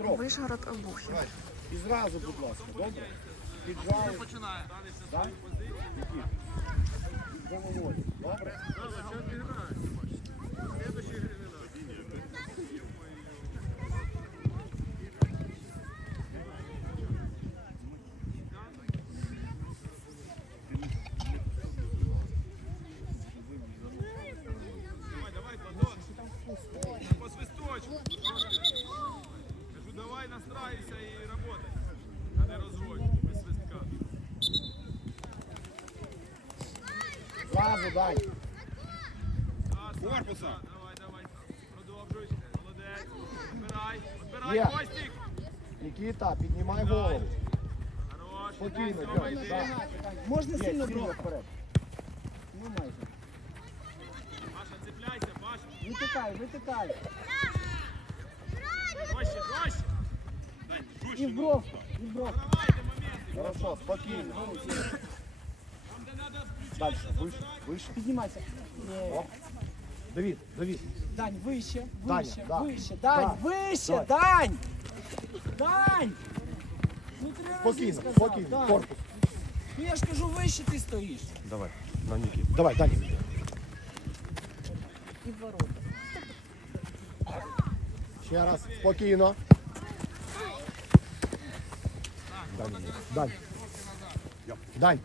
Вишгород Обухів. І зразу, будь ласка, добре? Піджали. Так? Нікіт. Головою. Добре? По свисточку. Кажу, давай настраивайся и работай. А не розводь без свистка. Зразу дай. Корпуса. Давай, давай. Продовжуй. Молодець. Відбирай. Відбирай Є. Нікіта, піднімай голову. Спокійно, Тьома, Можна Є, сильно сильно вперед. Ну майже. Паша, цепляйся, Паша. Витикай, витикай. Дощі, дощі. І в бровку, і в бровку. Давайте моменти. Хорошо, спокійно. Там, де треба включати. Дальше, вище, вище. Піднімайся. Оп. Давід, Давід. Дань, вище, Даня, вище, да. вище. Дань, Да. вище, Давай. Дань. Дань. Ну три рази Спокійно, сказав, спокійно. Дань. Корпус. Ну я ж кажу, вище ти стоїш. Давай, на Нікіт. Давай, Даня. І в ворота. Ще раз, спокійно. Дань, Дань. Дань,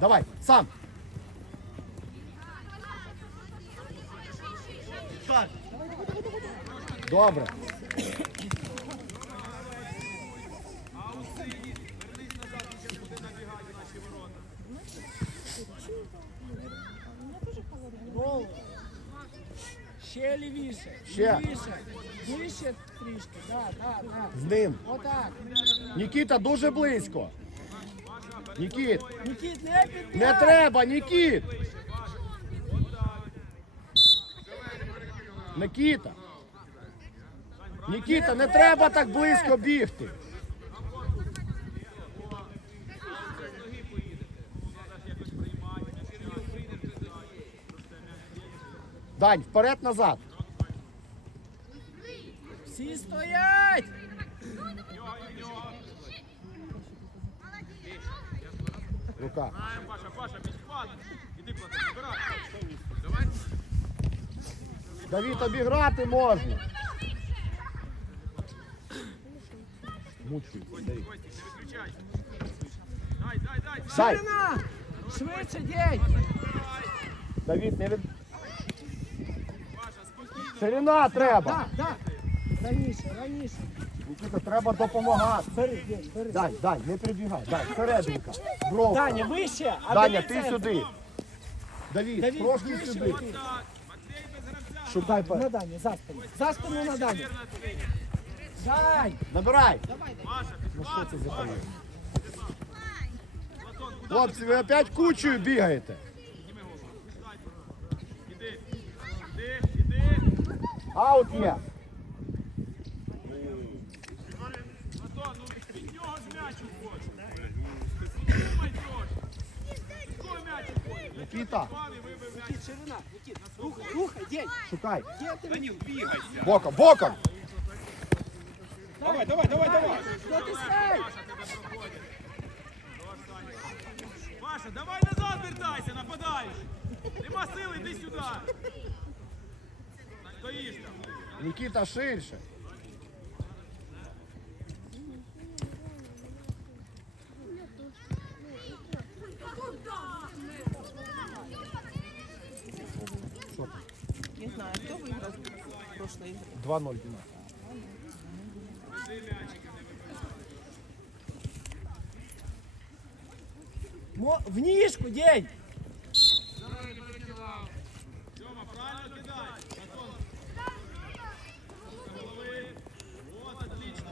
давай, сам. Добре. Голову. Ще лівіше. Ще. Лівіше. Вище трішки. Так, так, так. З ним. Отак. Нікіта дуже близько. Нікіт, Нікіт, не підбігай. не треба, Нікіт. Нікіта. Нікіта, не треба так близько бігти. Дань, вперед-назад. Всі стоять. Рука. Знаємо, Паша, Паша, підхват. Іди, Платон, збирай. Давід, обіграти можна. Давід. Виключайся. Дай, дай, дай. Дай. Ширина. Швидше, день. Давід, не від... Ширина треба. Так, так. Раніше, раніше. Нікіта, треба допомагати. Бери, бери. Дань, Дань, не прибігай. Дань, серединка. Бровка. Даня, вище. а Даня, ти сюди. Давід, Давід, вище, сюди. Шукай На. Дані, за спину. За спину на Дані. Дай. Набирай. Ну що це за поле? Хлопці, ви опять кучою бігаєте. Аут є. Ну? Нікіта, ширина. Нікіт, рухай, рухай, день. шукай. День, ти Боком, боком. Давай, давай, давай, давай. Натискай. Паша, давай назад вертайся, нападаєш. Нема сили, йди сюди. Стоїш там. Нікіта ширше. 2-0 Діна. Мо- В ніжку, день! Правильно кидай. Закон. До отлично.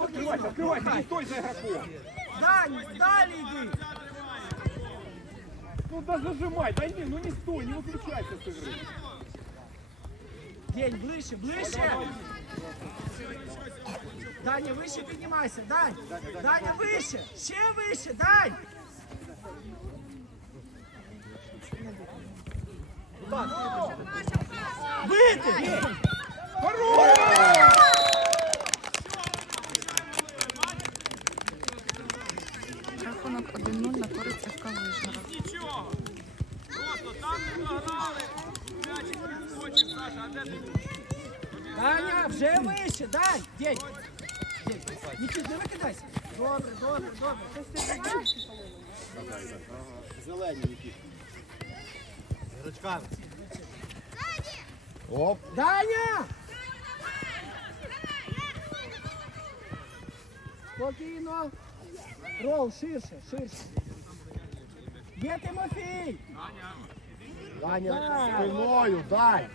Открывайся, открывайся, не стой за игроком. Дань, далі йди. Ну да зажимай, да не, ну не стой, не выключайся с игры. День, ближче, ближче. Даня, вище піднімайся, Дань. Даня, вище, ще вище, Дань. Бити! Рахунок Даня, вже вище. День. День. Нікіт, не викидайся. Добре, добре, добре. Щось ти забіг. Зелені, які. Грачками. Оп. Даня! Спокійно. Рол, ширше, ширше. Є Тимофій! Даня, спиною, дай.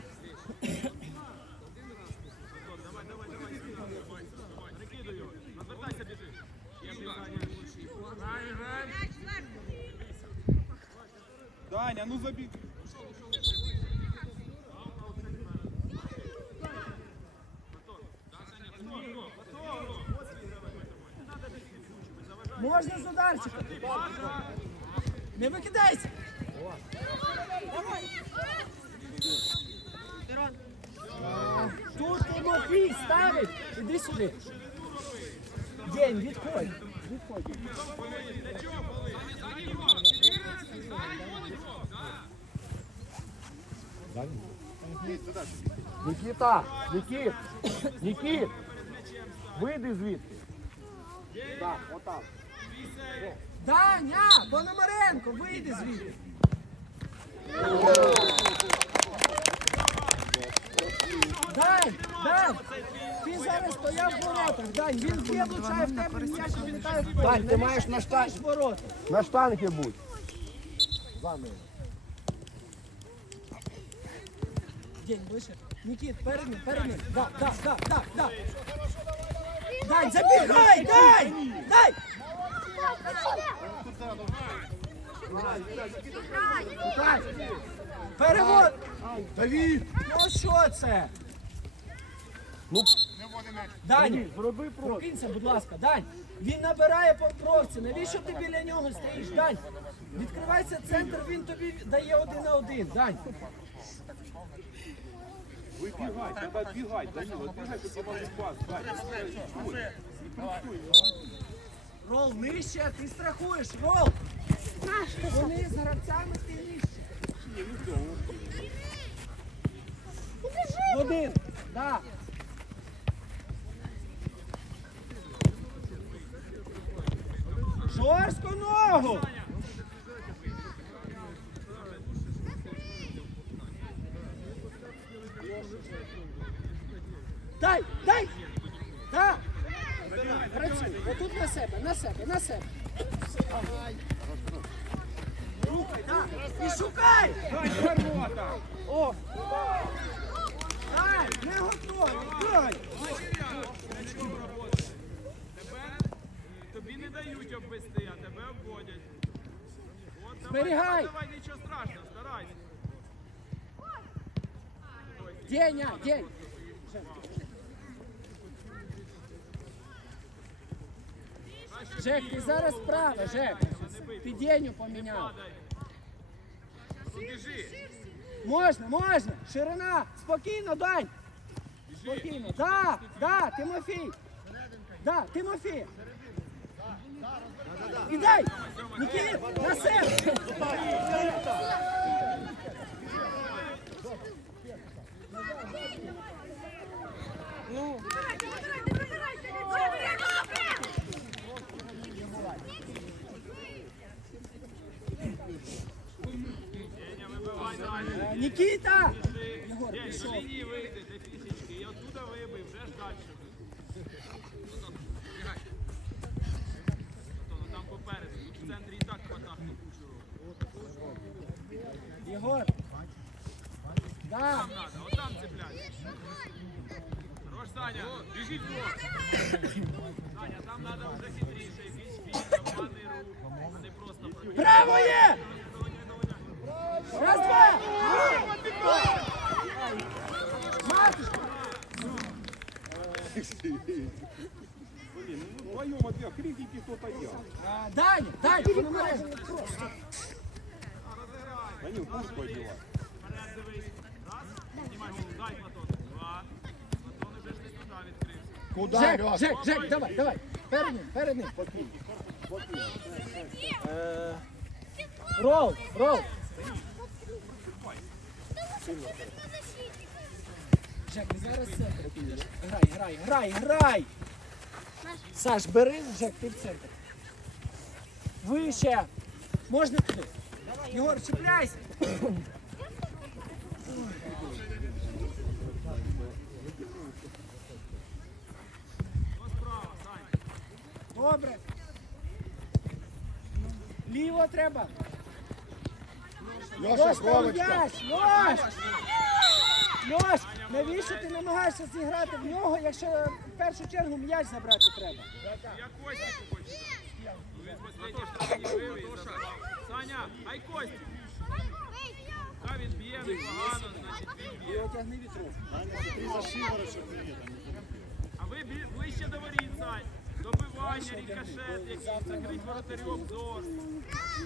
Даня, ну забіг. Можна з ударчика. Не викидайся. Тут Тимофій ставить. Іди сюди. День, відходь. Відходь. Нікіта, Нікіт, Нікіт, вийди звідти. Так, отак. Даня, Пономаренко, вийди звідти. Дань, Дань, ти зараз стояв в воротах. Дань, він влучає в тебе, м'яч в Дань, ти маєш на штанг, ворота. на штангі будь. День, ближче. Нікіт, перед ним, перед ним. Да, да, да, да, да. Дань, забігай, Дай! Дай! Перевод! Давід! Ну що це? Ну, Дань, зроби просто. прокинься, будь ласка, Дань. Він набирає по бровці. Навіщо ти біля нього стоїш? Дань. Відкривається центр, він тобі дає один на один. Дань. Вибігай, треба бігай, Данило, бігай, щоб попав пас. Даня. Рол нижче, ти страхуєш, рол. Вони з гравцями, ти нижче. Один. Да. Жорстко ногу. Дай, дай. Да. Працюй. Отут на себе, на себе, на себе. Рухай, да. І шукай. Даня, ворота! О. Дай, не готовий. Дай. Тебе тобі не дають обвести, а тебе обводять. От, давай, Зберігай. Давай, давай, нічого страшного, старайся. Деня, день. Жек, ти зараз справа, Жек. Ти Деню поміняв. Можна, можна. Ширина. Спокійно, Дань. Спокійно. Да, да, Тимофій. Да, Тимофій. І дай. Нікіт, на себе. Нікіта. Єгор, пішов. лінії вийди, де фішечки. І оттуда вибий, вже ж далі. Там попереду, в центрі і так хватах на кучу. Єгор. Да. Там надо, отам цепляй. Хорош, Саня, біжіть в блок. Саня, там надо вже хитріше, якийсь фіг, командний рух, а не просто пробіг. Право є! Раз, два! Матушка! блин, ну вдвоем, а две, крикните кто-то я. А, Даня, Даня, воно мережа. Данил, куртку одевай. Вперед дивись. Раз. Знімай голову. Дай, Платон. Два. Платон вже ж десь туди відкрився. Жек, Жек, давай, давай. Перед ним, перед ним. Е, Рол, рол. Жек, ти зараз центр. Грай, грай, грай, грай. Саш, бери, Жек, ти в центр. Вище. Можна туди? Єгор, чіпляйся. Добре. Ліво треба. Льоша, Льош, навіщо ти намагаєшся зіграти в нього, якщо в першу чергу м'яч забрати треба? Я хочу. Вивів. Саня, ай Костю. Та він б'є непогано, значить він б'є. Отягни вітру. А ви ближче до воріт, Сань. Добивання, рікошет, якийсь, закрить воротарем зор.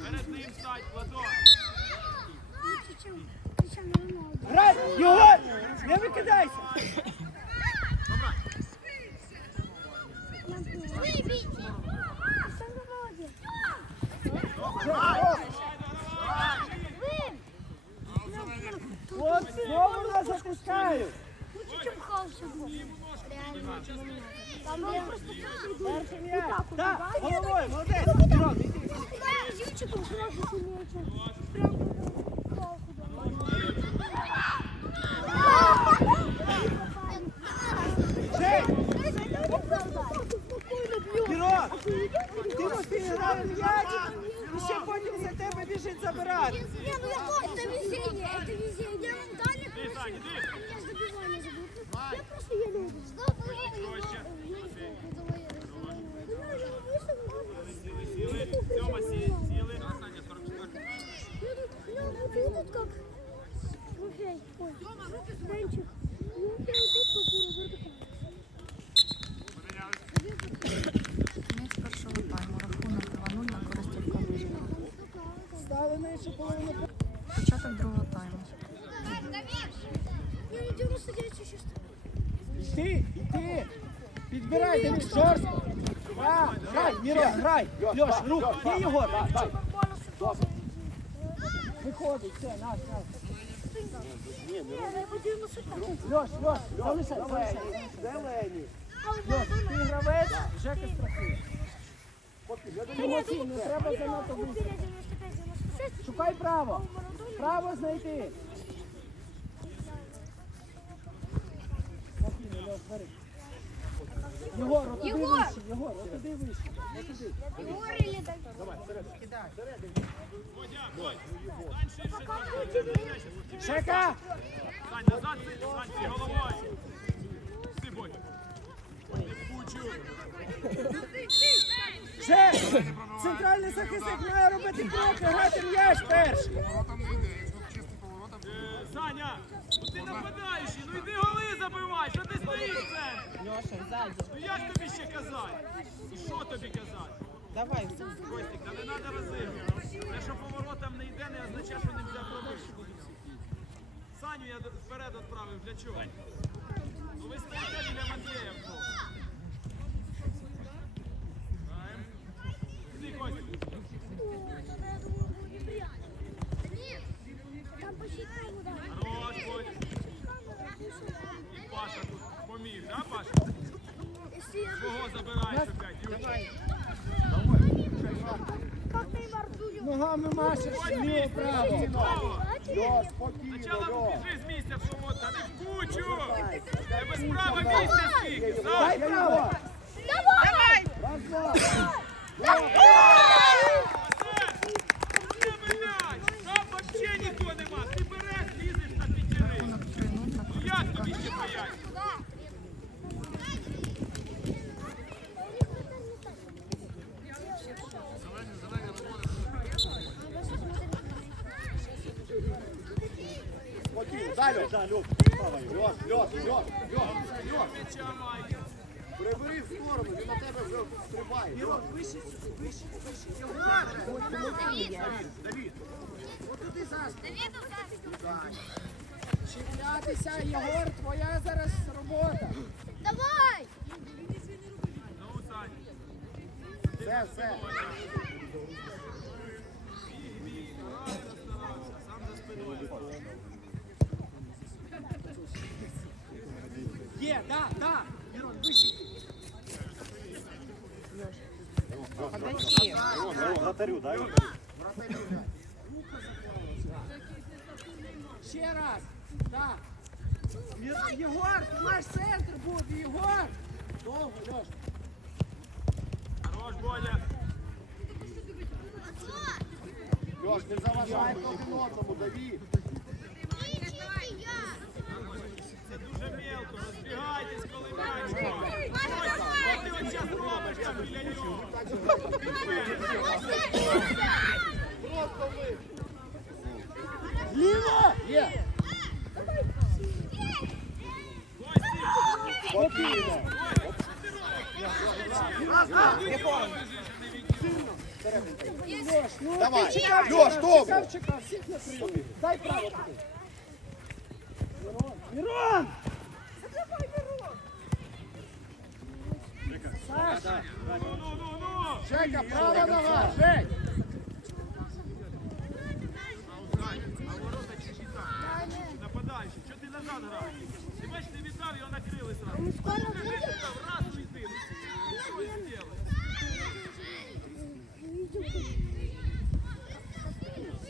Перед ним стать, Платон. Грай! Єгор! Не викидайся! От знову нас затискають! Перший м'яч! Так, головою, молодець! Початок другого тайму. Не, 99 еще что. Йди, йди! Підбирай, дивись, жорстко! Грай, Мирон, грай! Льош, рух, ти Єгор! Виходить, все, по 95. Льош, Льош, залишай, залишай. Зелені. Льош, ти гравець, Жека страхує. Тимофій, не треба занадто високо. 95, 96. Шукай право. Право знайти. Спокійно, Льош, бери. Єгор, отуди Єгор! вище, Єгор, отуди вище. Отуди. Егор или Даня? Жека! Сань, назад, Сань, ти головою. Ти бой. Не вкучу. Жек! Центральний захисник має робити кроки, грати м'яч перший. Саня, ти нападаєший, ну йди голи забивай, що ти стоїш це? Ну як тобі ще казати? І що тобі казати? Давай. Костік, та не треба розігрувати. Те, що поворотом не йде, не означає, що не взяв робити. Саню я вперед відправив, для чого? Ну ви стоїте біля Матвія просто. Граємо. Іди, Костік. Там посчитай удар. Хорош, Костік. І Паша тут поміг, да, Паша? Если я Кого забираєш опять? Юрчик? как Неймар дую. Ногами машеш ліво право. Готово. Спокійно, Спочатку Льош. біжи з місця шумот, та не в кучу! Тебе справа місця стільки, Дай право. Давай! Раз, два. Ти, блядь, Там вообще нікого нема! Ти береш, лізеш на п'ятіри! Рахунок 3-0 на Ну користь як тобі ще боять? Льош, Льош, Льош. М'яча, Майк. Прибери в сторону, він на тебе вже стрибає. Єгор, вище вище, вище. Чіплятися, Єгор, твоя зараз робота. Давай! Все, все. Сам за спиною. Є, да, да. Єгор, вище. Вратарю, дай Ще раз. Да. Єгор, наш центр буде, Єгор. Довго, Льош. Хорош, Боня. Льош, не заважай один одному, Давід. Це дуже мелко. Розбігайтесь, коли м'яч. Що ти от зараз робиш там біля нього? Просто ви. Ліво! Є. Спокійно. Льош, ну Давай. ти чекав, Льош, чекав, Дай право туди. Мирон, Мирон! Саша, Ну, ну, ну, ну. Жека, права нога, там. Нападаючий. Чого ти назад граєш? Ти бачиш, ти віддав, його накрили зразу. Мы скоро будем. Віддав, раз уйди. Що він зробив?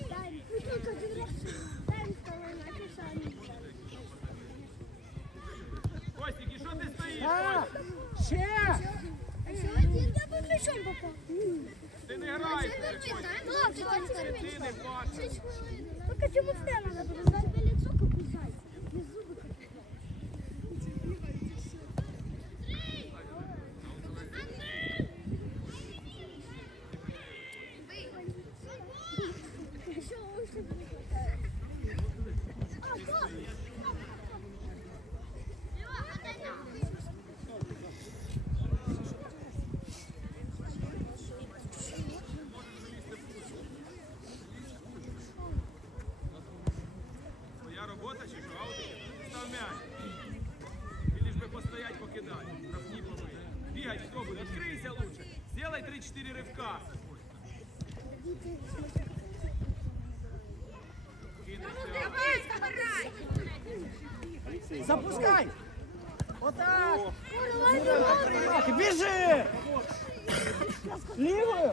Дай, ну только один раз. Дай второй написание. Костік, і що ти стоїш? так, ще. А еще один я бы мячом попав. Ти не грай. Ти не плачеш. Поки чому тебя надо Запускай. Отак. Приймати. Біжи. Лівою.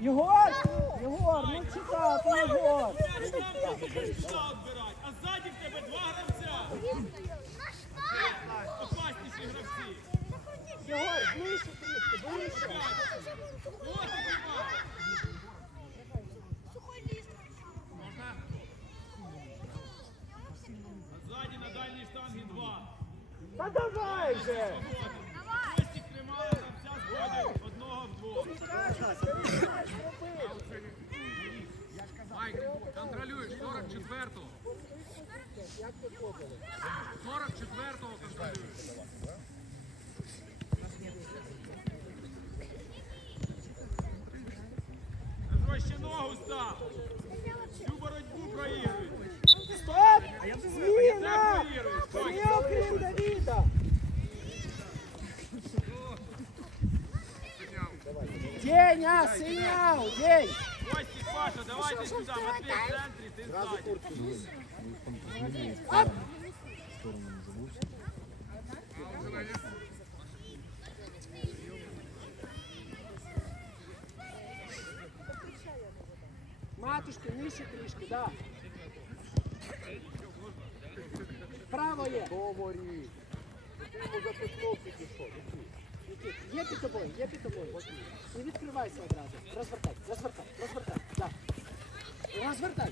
Єгор, Єгор, ну чекати, Єгор. Що відбирать? А ззаді в тебе два гравця. Опасніші гравці. Єгор, ближче трішки, ближче. От і нема. А ззаді на дальній штангі два. Та давай же. Костік тримає гравця згодом одного вдвох. Майк, контролюєш 44-го. 44-го контролюєш. Жорстче ногу став. Всю боротьбу проігрують. Стоп! Це Зміна! проігрують. Не окрім Давіда! Деня, синяв, день! Костік, Паша, давайте сюди. Матвій в центрі, ти ззаді. Матушка, нижче трішки, да. Право є. Говори. Ти йому запихнув тільки що. Нікіт, Є під тобою, є під тобою. Відкривайся одразу. Розвертай, розвертай, розвертай. Да. Розвертай.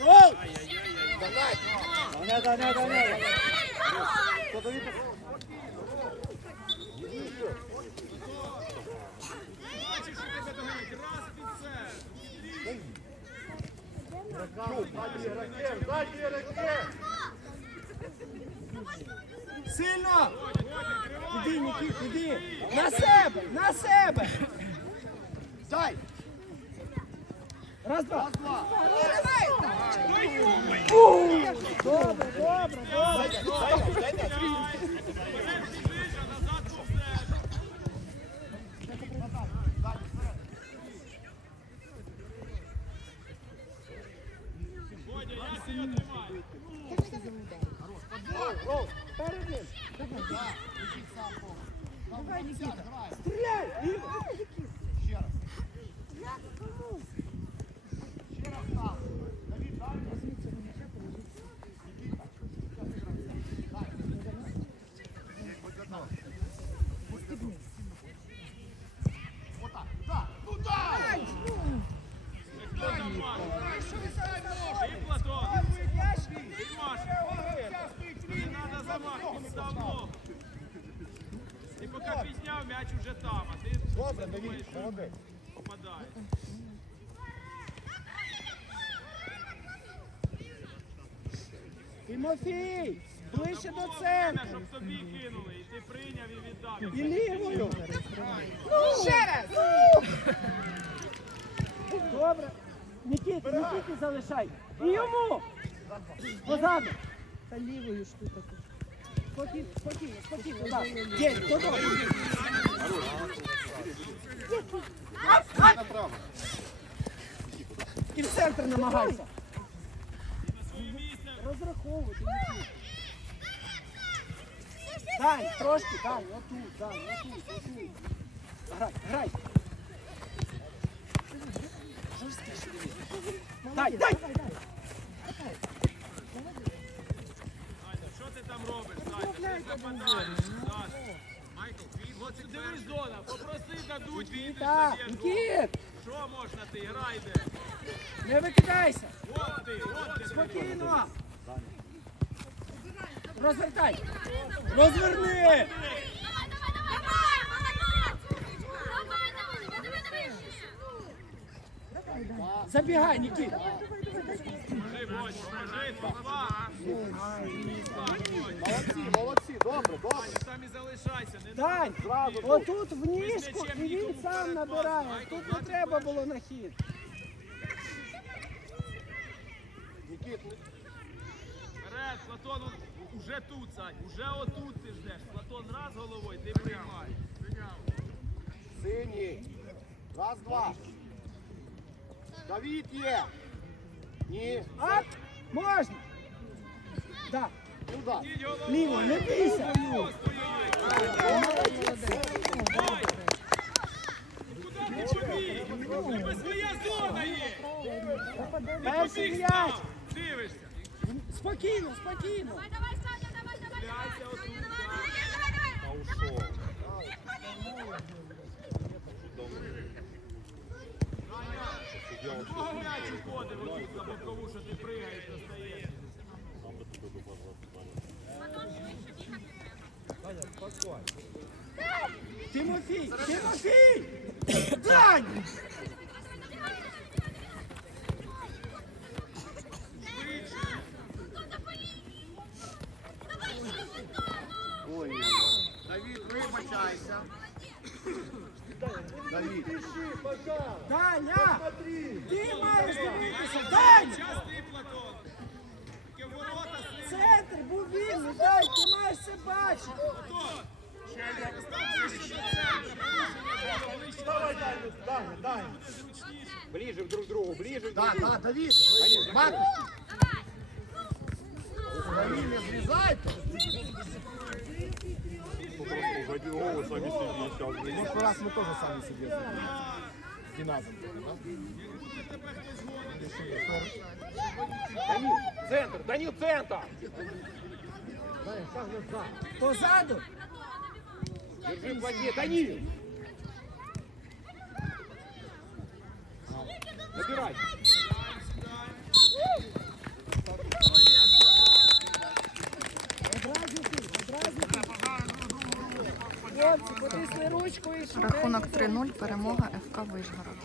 Рол! Давай, давай, давай. Задній ракет. Сильно! Іди, Нікіт, іди! На себе! На себе! Дай! Раз, два! Раз, два! Добре, добре, добре! Давай, Нікіта! Стріляй! Ти, поки підняв, м'яч уже там, ти Добре, Давід, молодець. Попадаєш. Тимофій! Ближче до центру! щоб тобі кинули, і ти прийняв і віддав. І лівою! Ще раз. Добре. Нікіт, Нікіті залишай. І йому. Позаду. Та лівою ж ти таку. Спокійно, спокійно, спокійно. Є, добре? І в центр намагайся. Розраховуйте. Дань, трошки, Дань, отут, Дань, отут, отут. Грай, грай. Жорсткіше дивись. Дай, дай. Що ти там робиш. Майкл, дивись, зона, попроси дадуть, він Так. Нікіт, Що можна ти, грайде? не викидайся. От ти, от ти. Спокійно. Розвертай. Розверни. Забігай, Нікіт. Молодці, молодці, добре, добре. Ти там і залишайся, не Дань, отут в ніжку і він сам набирає. Тут не треба було на хід. Нікіт, Вперед, Платон он уже тут, Сань, уже отут ти ждеш. Платон раз головою, ти приймай. синій. Раз, два. Давід є. Ні. Ап, можна. Так, да. Ліво, не бійся. Тебе своя зона є. Перший м'яч. Дивишся. Спокійно, спокійно. Стріляйся отут. Кого м'яч уходив отут за бокову, що ти пригаєш, достаєш. Тимофій, Тимофій! Дань! Ой. Давід, вибачайся. Давід. Даня! Ти маєш дивитися! Дань! Час ти, Платон. Тільки в ворота слід. Центр був вільний, Дань, ти маєш це бачити! Платон. Став ближче до центру. Порушення було ближче до центру. Ближе друг к другу, ближе. Так, так, Давід. Маркус. Давід, не зрізайте. В прошлый раз мы тоже сами себе с Геннадием. Данил, центр, Данил, центр. Позаду! Держи в воде, Данил. Набирай. Одразу ти, одразу ти! Хлопці, потисни ручку і швиденько. Рахунок 3-0, перемога ФК Вишгород.